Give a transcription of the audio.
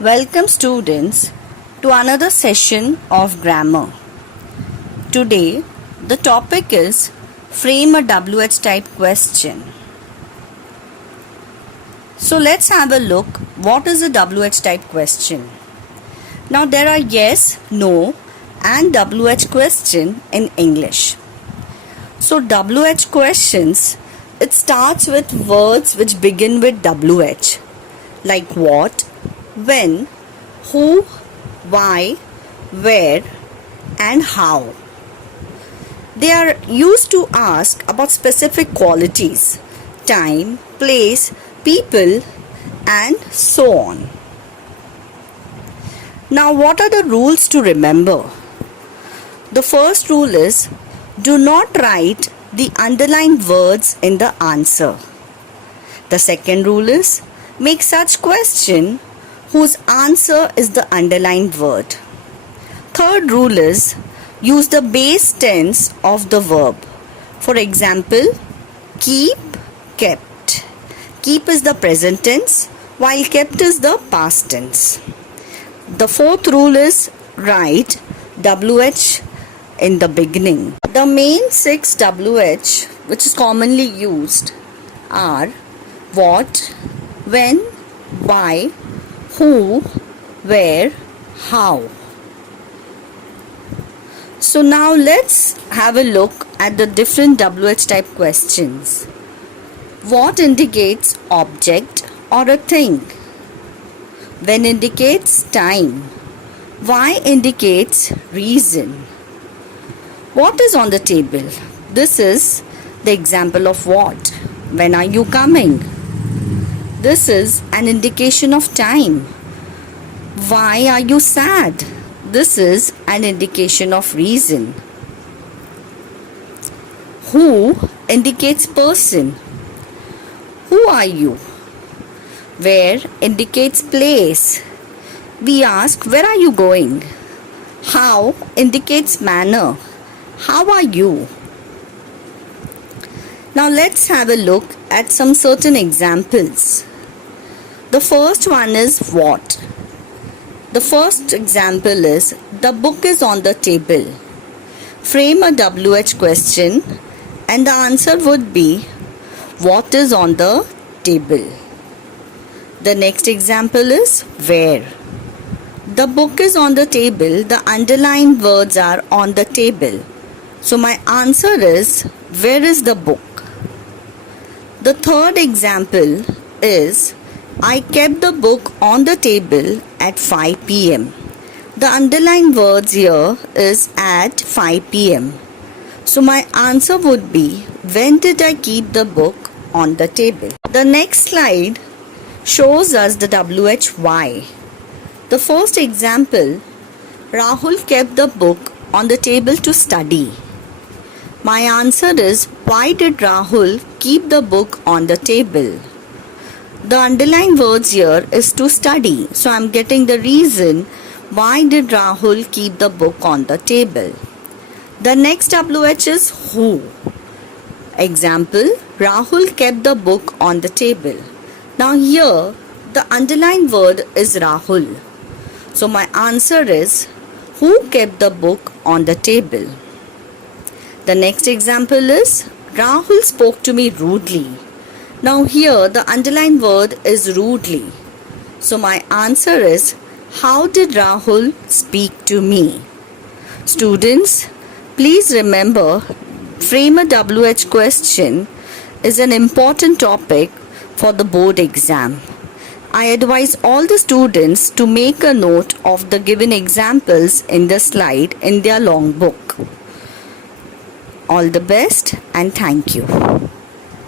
Welcome students to another session of grammar. Today the topic is frame a WH type question. So let's have a look what is a WH type question. Now there are yes, no and WH question in English. So WH questions, it starts with words which begin with WH like what, when, who, why, where and how. They are used to ask about specific qualities, time, place, people and so on. Now what are the rules to remember? The first rule is do not write the underlined words in the answer. The second rule is make such question whose answer is the underlined word. Third rule is use the base tense of the verb. For example, keep, kept. Keep is the present tense while kept is the past tense. The fourth rule is write WH in the beginning. The main 6 WH which is commonly used are what, when, why, who, where, how. So now let's have a look at the different WH type questions. What indicates object or a thing? When indicates time. Why indicates reason. What is on the table? This is the example of what. When are you coming? This is an indication of time. Why are you sad? This is an indication of reason. Who indicates person. Who are you? Where indicates place. We ask where are you going? How indicates manner. How are you? Now let's have a look at some certain examples. The first one is what. The first example is the book is on the table. Frame a WH question and the answer would be what is on the table. The next example is where. The book is on the table. The underlined words are on the table. So my answer is where is the book? The third example is I kept the book on the table at 5 p.m. The underlined words here is at 5 p.m. So my answer would be when did I keep the book on the table? The next slide shows us the WHY. The first example, Rahul kept the book on the table to study. My answer is why did Rahul keep the book on the table? The underlined words here is to study. So I am getting the reason why did Rahul keep the book on the table. The next WH is who. Example, Rahul kept the book on the table. Now here the underlined word is Rahul. So my answer is who kept the book on the table. The next example is Rahul spoke to me rudely. Now here the underlined word is rudely. So my answer is how did Rahul speak to me? Students, please remember frame a WH question is an important topic for the board exam. I advise all the students to make a note of the given examples in the slide in their long book. All the best and thank you.